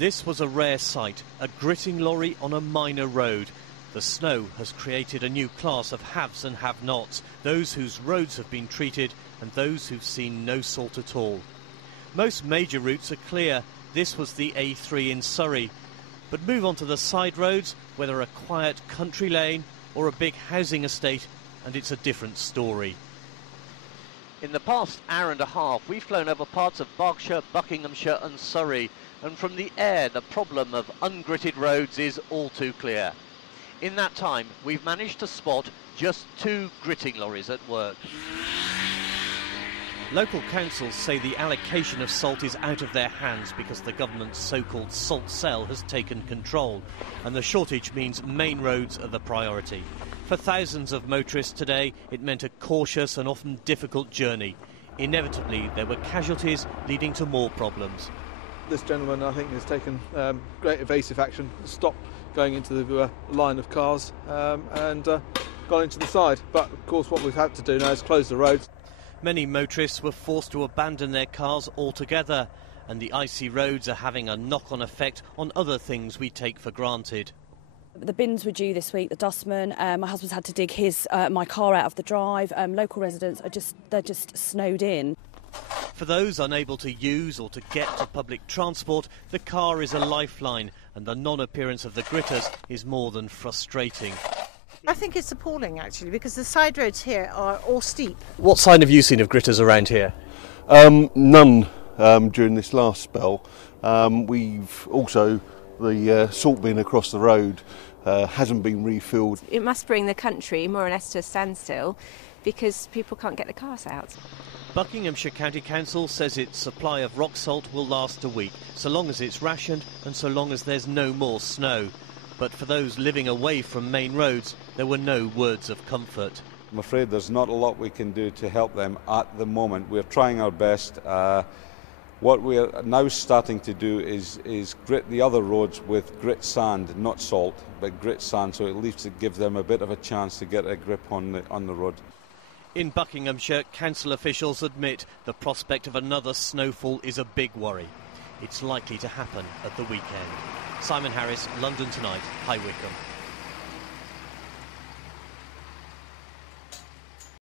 This was a rare sight, a gritting lorry on a minor road. The snow has created a new class of haves and have-nots, those whose roads have been treated and those who've seen no salt at all. Most major routes are clear. This was the A3 in Surrey. But move on to the side roads, whether a quiet country lane or a big housing estate, and it's a different story. In the past hour and a half, we've flown over parts of Berkshire, Buckinghamshire and Surrey, and from the air the problem of ungritted roads is all too clear. In that time, we've managed to spot just 2 gritting lorries at work. Local councils say the allocation of salt is out of their hands because the government's so-called salt cell has taken control, and the shortage means main roads are the priority. For thousands of motorists today, it meant a cautious and often difficult journey. Inevitably, there were casualties leading to more problems. This gentleman, I think, has taken great evasive action, stopped going into the line of cars and gone into the side. But, of course, what we've had to do now is close the roads. Many motorists were forced to abandon their cars altogether, and the icy roads are having a knock-on effect on other things we take for granted. The bins were due this week, the dustman. My husband's had to dig my car out of the drive. Local residents they're just snowed in. For those unable to use or to get to public transport, the car is a lifeline, and the non-appearance of the gritters is more than frustrating. I think it's appalling, actually, because the side roads here are all steep. What sign have you seen of gritters around here? None during this last spell. We've also, the salt bin across the road hasn't been refilled. It must bring the country more or less to a standstill because people can't get the cars out. Buckinghamshire County Council says its supply of rock salt will last a week, so long as it's rationed and so long as there's no more snow. But for those living away from main roads, there were no words of comfort. I'm afraid there's not a lot we can do to help them at the moment. We're trying our best. What we're now starting to do is grit the other roads with grit sand, not salt, but grit sand, so at least it gives them a bit of a chance to get a grip on the road. In Buckinghamshire, council officials admit the prospect of another snowfall is a big worry. It's likely to happen at the weekend. Simon Harris, London Tonight, High Wycombe.